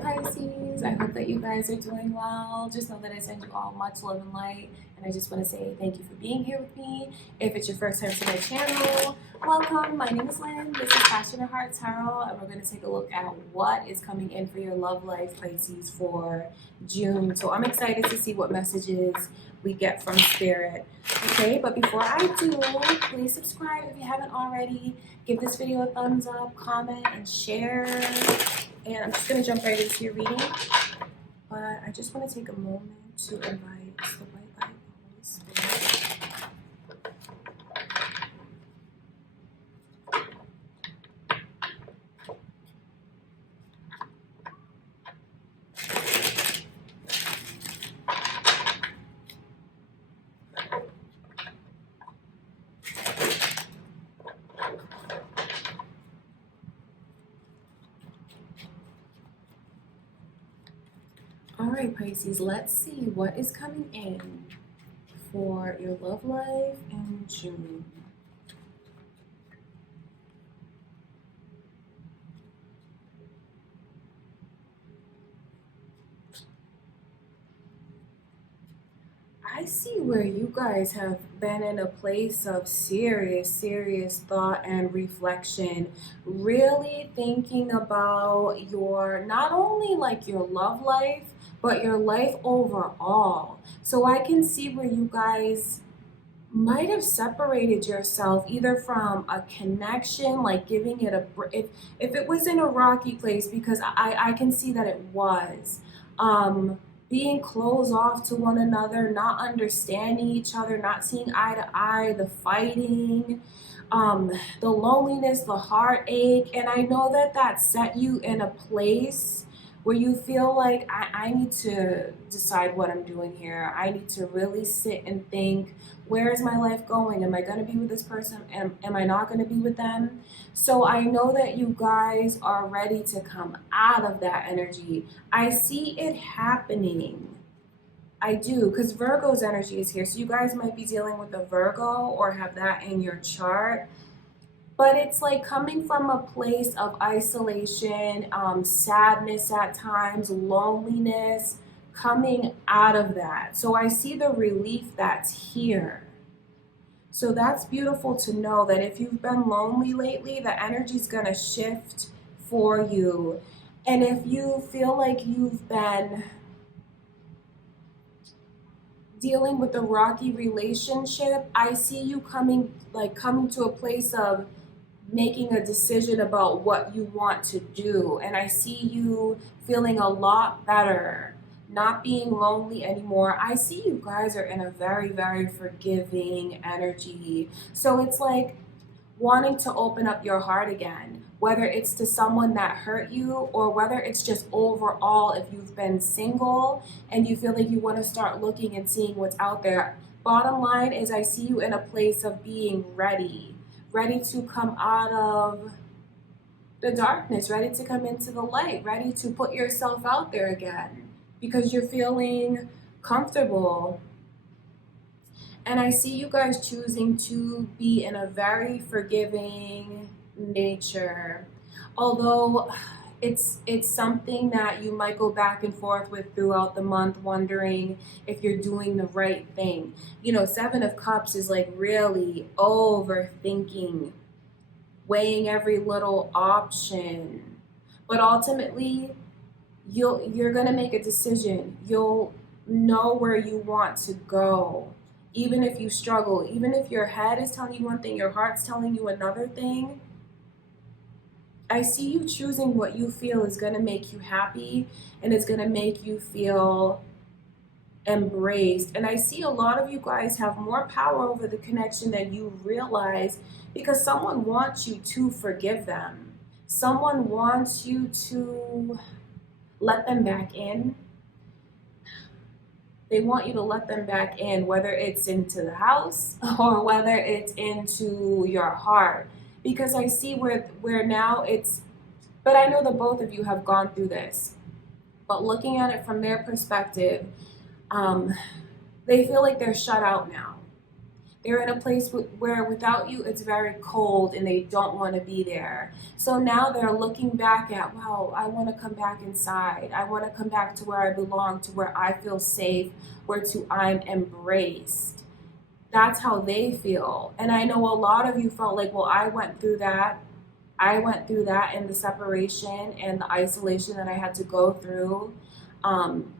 Pisces, I hope that you guys are doing well. Just know that I send you all much love and light, and I just want to say thank you for being here with me. If it's your first time to my channel, welcome. My name is Lynn. This is Passionate Heart Tarot, and we're going to take a look at what is coming in for your love life, Pisces, for June. So I'm excited to see what messages we get from Spirit. Okay, but before I do, please subscribe if you haven't already. Give this video a thumbs up, comment, and share. And I'm just going to jump right into your reading. But I just want to take a moment to invite the white light, the Holy Spirit. All right, Pisces, let's see what is coming in for your love life in June. I see where you guys have been in a place of serious thought and reflection, really thinking about your, not only like your love life, but your life overall. So I can see where you guys might have separated yourself either from a connection, like giving it a, if it was in a rocky place, because I can see that it was. Being closed off to one another, not understanding each other, not seeing eye to eye, the fighting, the loneliness, the heartache. And I know that that set you in a place where you feel like I need to decide what I'm doing here. I need to really sit and think, where is my life going? Am I going to be with this person? Am I not going to be with them? So I know that you guys are ready to come out of that energy. I see it happening. I do, because Virgo's energy is here. So you guys might be dealing with a Virgo or have that in your chart. But it's like coming from a place of isolation, sadness at times, loneliness, coming out of that. So I see the relief that's here. So that's beautiful to know that if you've been lonely lately, the energy's going to shift for you. And if you feel like you've been dealing with a rocky relationship, I see you coming to a place of making a decision about what you want to do. And I see you feeling a lot better, not being lonely anymore. I see you guys are in a very forgiving energy. So it's like wanting to open up your heart again, whether it's to someone that hurt you or whether it's just overall, if you've been single and you feel like you want to start looking and seeing what's out there. Bottom line is I see you in a place of being ready to come out of the darkness, ready to come into the light, ready to put yourself out there again because you're feeling comfortable. And I see you guys choosing to be in a very forgiving nature, although it's something that you might go back and forth with throughout the month, wondering if you're doing the right thing. You know, Seven of Cups is like really overthinking, weighing every little option. But ultimately, you're going to make a decision. You'll know where you want to go. Even if you struggle, even if your head is telling you one thing, your heart's telling you another thing, I see you choosing what you feel is going to make you happy and it's going to make you feel embraced. And I see a lot of you guys have more power over the connection than you realize because someone wants you to forgive them. Someone wants you to let them back in. They want you to let them back in, whether it's into the house or whether it's into your heart. Because I see where now it's, but I know that both of you have gone through this. But looking at it from their perspective, they feel like they're shut out now. They're in a place where without you it's very cold and they don't want to be there. So now they're looking back at, wow, I want to come back inside. I want to come back to where I belong, to where I feel safe, where to I'm embraced. That's how they feel. And I know a lot of you felt like, well, I went through that. I went through that in the separation and the isolation that I had to go through,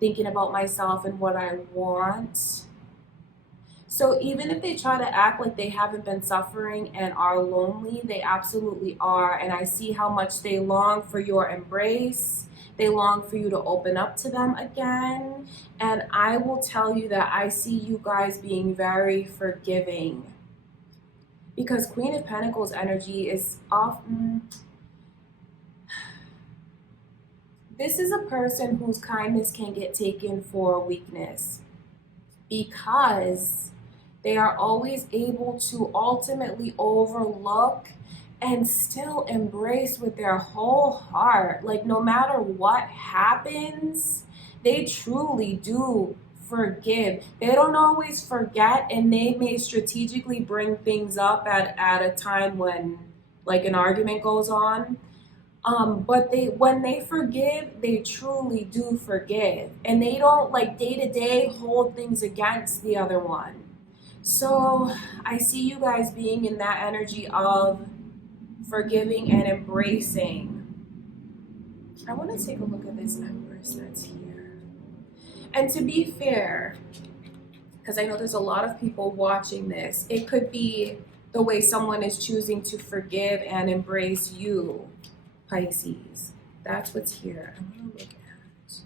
thinking about myself and what I want. So even if they try to act like they haven't been suffering and are lonely, they absolutely are. And I see how much they long for your embrace. They long for you to open up to them again. And I will tell you that I see you guys being very forgiving. Because Queen of Pentacles energy is often, this is a person whose kindness can get taken for weakness, because they are always able to ultimately overlook and still embrace with their whole heart. Like, no matter what happens, they truly do forgive. They don't always forget, and they may strategically bring things up at a time when, like, an argument goes on. But they, when they forgive, they truly do forgive, and they don't, like, day to day hold things against the other one. So I see you guys being in that energy of forgiving and embracing. I want to take a look at this Empress that's here. And to be fair, because I know there's a lot of people watching this, it could be the way someone is choosing to forgive and embrace you, Pisces. That's what's here. I'm going to look at the Empress.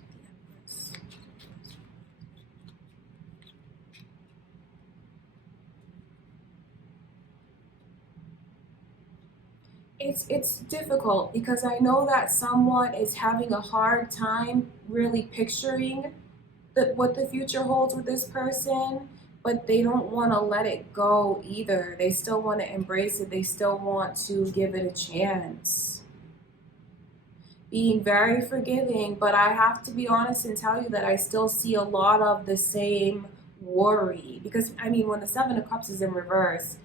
It's difficult because I know that someone is having a hard time really picturing what the future holds with this person, but they don't want to let it go either. They still want to embrace it. They still want to give it a chance. Being very forgiving, but I have to be honest and tell you that I still see a lot of the same worry. Because, I mean, when the Seven of Cups is in reverse,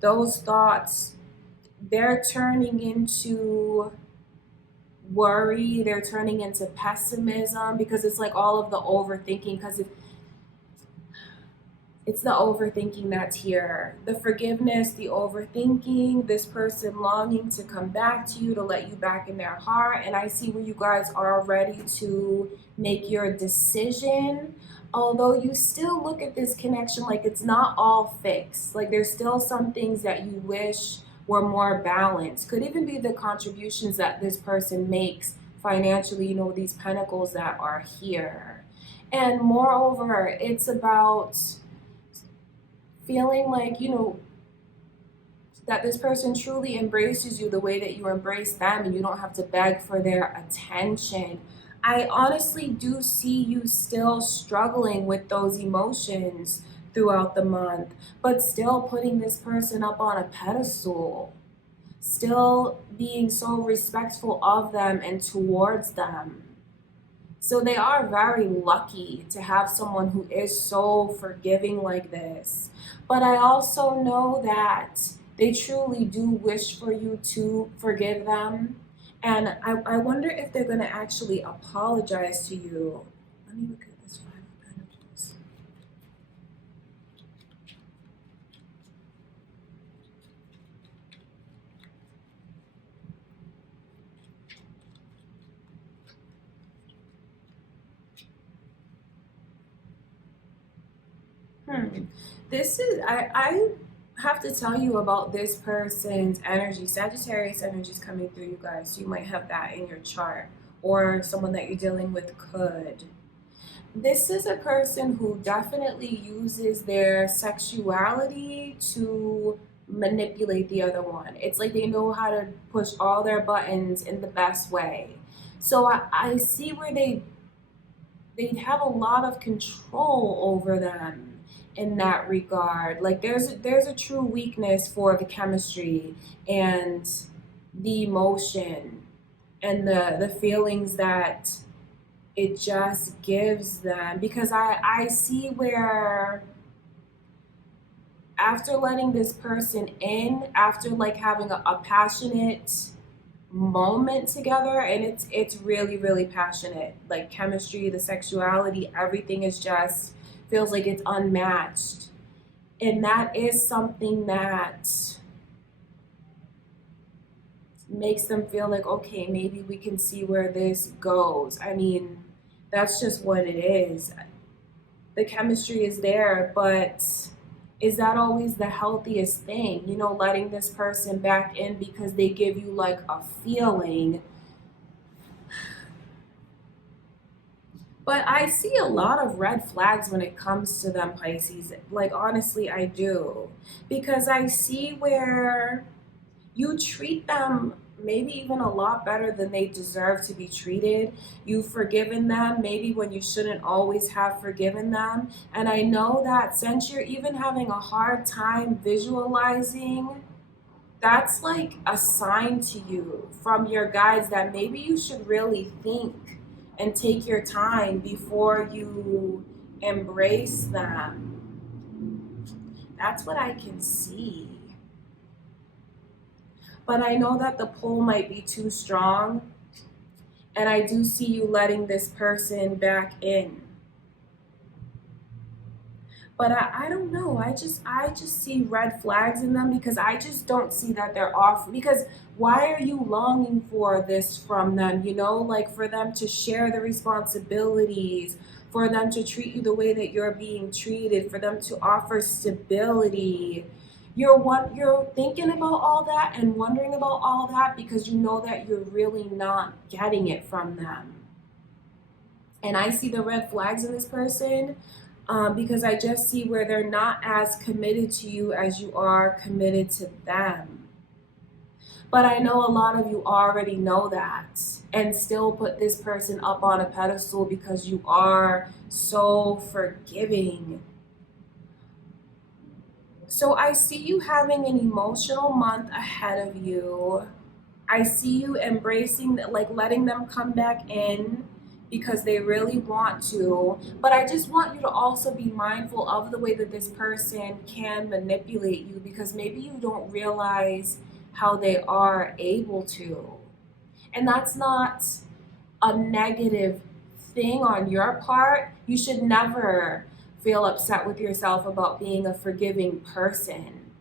those thoughts, they're turning into worry, they're turning into pessimism, because it's like all of the overthinking, because it's the overthinking that's here. The forgiveness, the overthinking, this person longing to come back to you, to let you back in their heart. And I see where you guys are ready to make your decision. Although you still look at this connection like it's not all fixed. Like, there's still some things that you wish were more balanced. Could even be the contributions that this person makes financially, you know, these pentacles that are here. And moreover, it's about feeling like, you know, that this person truly embraces you the way that you embrace them, and you don't have to beg for their attention. I honestly do see you still struggling with those emotions throughout the month, but still putting this person up on a pedestal, still being so respectful of them and towards them. So they are very lucky to have someone who is so forgiving like this. But I also know that they truly do wish for you to forgive them. And I wonder if they're going to actually apologize to you. Let me look at this Five of Pentacles. This is, I have to tell you about this person's energy. Sagittarius energy is coming through, you guys. You might have that in your chart, or someone that you're dealing with could. This is a person who definitely uses their sexuality to manipulate the other one. It's like they know how to push all their buttons in the best way. So I see where they have a lot of control over them in that regard. Like, there's a true weakness for the chemistry and the emotion and the feelings that it just gives them. Because I see where after letting this person in, after like having a passionate moment together, and it's really really passionate, like chemistry, the sexuality, everything is just feels like it's unmatched, and that is something that makes them feel like, okay, maybe we can see where this goes. I mean, that's just what it is. The chemistry is there, but is that always the healthiest thing? You know, letting this person back in because they give you like a feeling. But I see a lot of red flags when it comes to them, Pisces. Like, honestly, I do. Because I see where you treat them maybe even a lot better than they deserve to be treated. You've forgiven them maybe when you shouldn't always have forgiven them. And I know that since you're even having a hard time visualizing, that's like a sign to you from your guides that maybe you should really think and take your time before you embrace them. That's what I can see. But I know that the pull might be too strong, and I do see you letting this person back in. But I don't know. I just see red flags in them because I just don't see that they're off. Because why are you longing for this from them? You know, like for them to share the responsibilities, for them to treat you the way that you're being treated, for them to offer stability. You're thinking about all that and wondering about all that because you know that you're really not getting it from them. And I see the red flags in this person, because I just see where they're not as committed to you as you are committed to them. But I know a lot of you already know that and still put this person up on a pedestal because you are so forgiving. So I see you having an emotional month ahead of you. I see you embracing, like letting them come back in because they really want to. But I just want you to also be mindful of the way that this person can manipulate you because maybe you don't realize how they are able to. And that's not a negative thing on your part. You should never feel upset with yourself about being a forgiving person.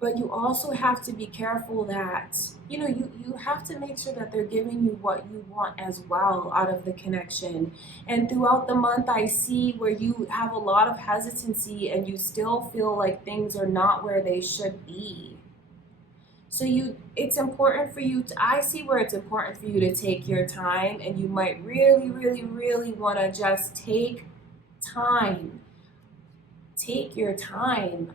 But you also have to be careful that, you know, you have to make sure that they're giving you what you want as well out of the connection. And throughout the month, I see where you have a lot of hesitancy and you still feel like things are not where they should be. So it's important for you to, I see where it's important for you to take your time, and you might really, really, really want to just take time. Take your time.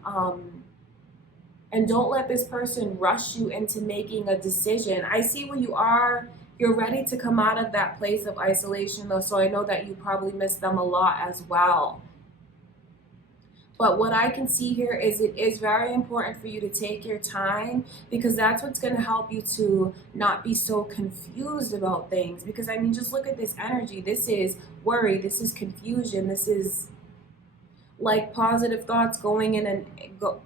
And don't let this person rush you into making a decision. I see where you're ready to come out of that place of isolation though, so I know that you probably miss them a lot as well. But what I can see here is it is very important for you to take your time because that's what's going to help you to not be so confused about things. Because I mean, just look at this energy. This is worry, this is confusion, this is like positive thoughts going in and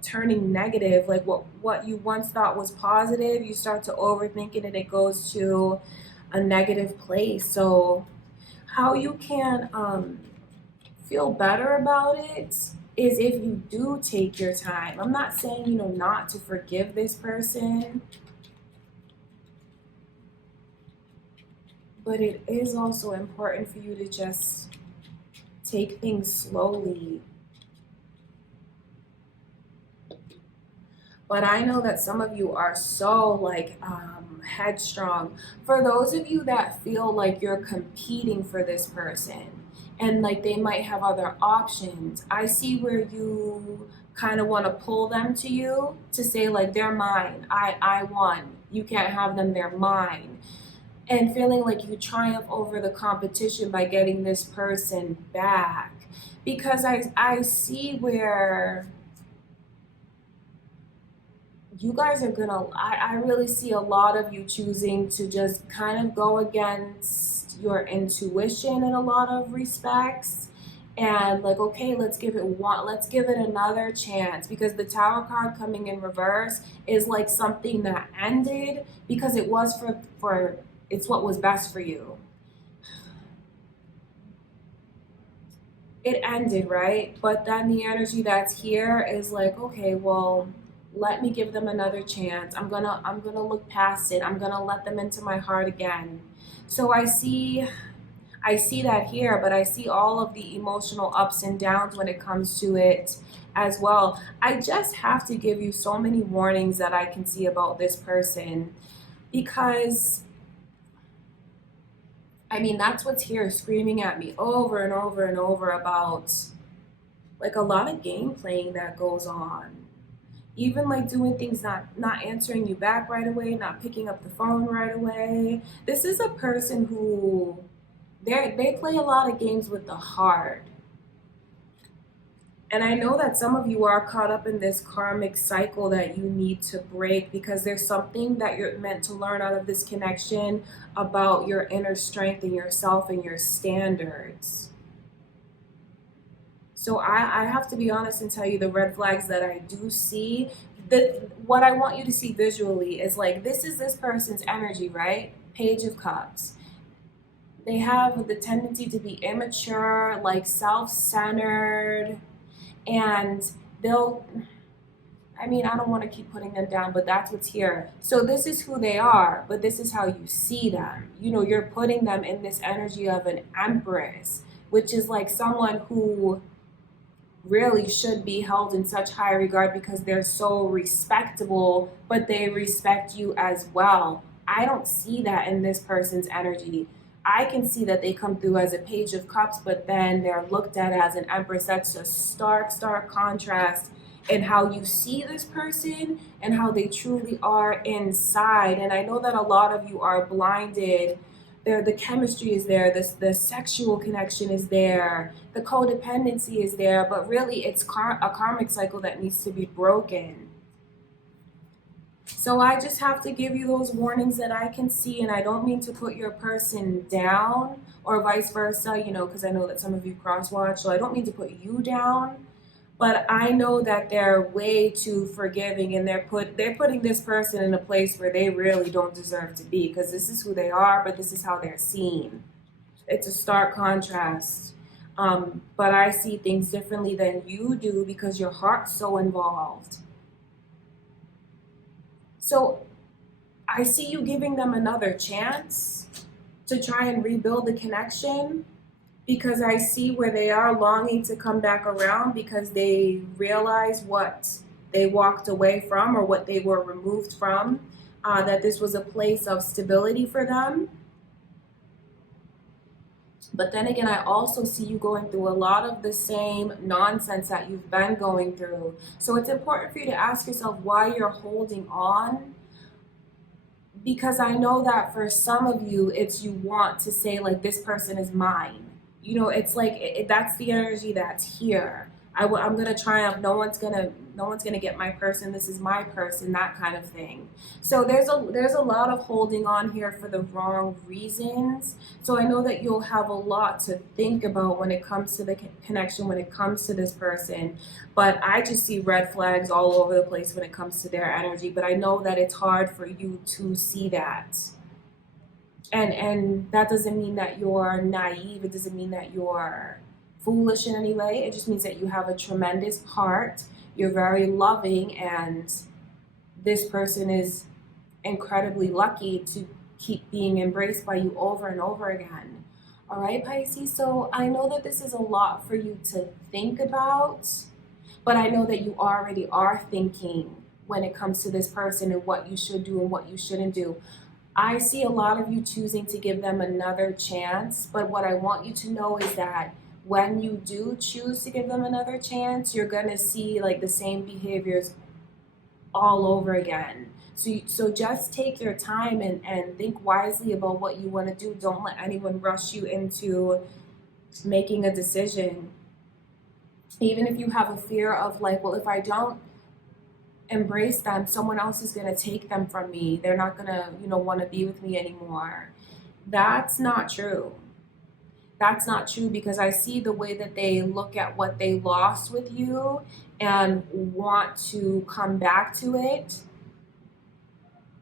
turning negative. Like what you once thought was positive, you start to overthink it and it goes to a negative place. So how you can feel better about it is if you do take your time. I'm not saying, you know, not to forgive this person, but it is also important for you to just take things slowly. But I know that some of you are so like headstrong. For those of you that feel like you're competing for this person and like they might have other options, I see where you kind of want to pull them to you to say like they're mine. I won. You can't have them. They're mine. And feeling like you triumph over the competition by getting this person back. Because I see where you guys are gonna, I really see a lot of you choosing to just kind of go against your intuition in a lot of respects and like, okay, let's give it another chance, because the Tower card coming in reverse is like something that ended because it was for it's what was best for you. It ended, right? But then the energy that's here is like, okay, well, let me give them another chance. I'm gonna look past it. I'm gonna let them into my heart again. So I see that here, but I see all of the emotional ups and downs when it comes to it as well. I just have to give you so many warnings that I can see about this person, because I mean, that's what's here screaming at me over and over and over about like a lot of game playing that goes on. Even like doing things, not answering you back right away, not picking up the phone right away. This is a person who they play a lot of games with the heart. And I know that some of you are caught up in this karmic cycle that you need to break, because there's something that you're meant to learn out of this connection about your inner strength and yourself and your standards. So I have to be honest and tell you the red flags that I do see. What I want you to see visually is like, this is this person's energy, right? Page of Cups. They have the tendency to be immature, like self-centered, and they'll, I mean, I don't want to keep putting them down, but that's what's here. So this is who they are, but this is how you see them. You know, you're putting them in this energy of an empress, which is like someone who really should be held in such high regard because they're so respectable, but they respect you as well. I don't see that in this person's energy. I can see that they come through as a page of cups, but then they're looked at as an empress. That's a stark contrast in how you see this person and how they truly are inside. And I know that a lot of you are blinded. The chemistry is there, the sexual connection is there, the codependency is there, but really it's a karmic cycle that needs to be broken. So I just have to give you those warnings that I can see, and I don't mean to put your person down or vice versa, you know, because I know that some of you cross watch, so I don't mean to put you down. But I know that they're way too forgiving, and they're putting this person in a place where they really don't deserve to be, because this is who they are, but this is how they're seen. It's a stark contrast. But I see things differently than you do because your heart's so involved. So I see you giving them another chance to try and rebuild the connection, because I see where they are longing to come back around because they realize what they walked away from or what they were removed from, that this was a place of stability for them. But then again, I also see you going through a lot of the same nonsense that you've been going through. So it's important for you to ask yourself why you're holding on, because I know that for some of you, it's you want to say like, this person is mine. You know, it's like that's the energy that's here. I'm gonna triumph. No one's gonna get my person. This is my person. That kind of thing. So there's a lot of holding on here for the wrong reasons. So I know that you'll have a lot to think about when it comes to the connection, when it comes to this person. But I just see red flags all over the place when it comes to their energy. But I know that it's hard for you to see that. And that doesn't mean that you're naive. It doesn't mean that you're foolish in any way. It just means that you have a tremendous heart. You're very loving, and this person is incredibly lucky to keep being embraced by you over and over again. All right, Pisces. So I know that this is a lot for you to think about, but I know that you already are thinking when it comes to this person and what you should do and what you shouldn't do. I see a lot of you choosing to give them another chance, but what I want you to know is that when you do choose to give them another chance, you're going to see like the same behaviors all over again. So just take your time and think wisely about what you want to do. Don't let anyone rush you into making a decision. Even if you have a fear of like, well, if I don't embrace them, someone else is going to take them from me. They're not going to, want to be with me anymore. That's not true. that's not true, because I see the way that they look at what they lost with you and want to come back to it.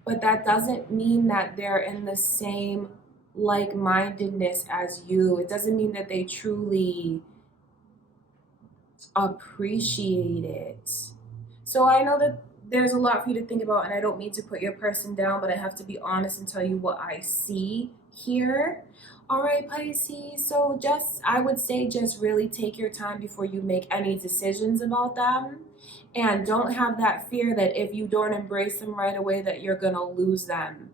But that doesn't mean that they're in the same like-mindedness as you. It doesn't mean that they truly appreciate it. So I know that there's a lot for you to think about, and I don't mean to put your person down, but I have to be honest and tell you what I see here. All right, Pisces. So I would say just really take your time before you make any decisions about them. And don't have that fear that if you don't embrace them right away that you're going to lose them.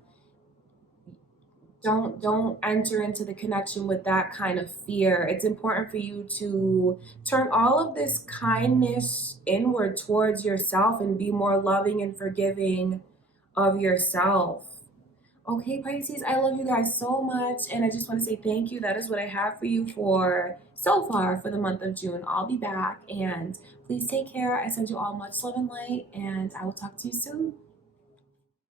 Don't enter into the connection with that kind of fear. It's important for you to turn all of this kindness inward towards yourself and be more loving and forgiving of yourself. Okay, Pisces, I love you guys so much, and I just want to say thank you. That is what I have for you for so far for the month of June. I'll be back, and please take care. I send you all much love and light, and I will talk to you soon.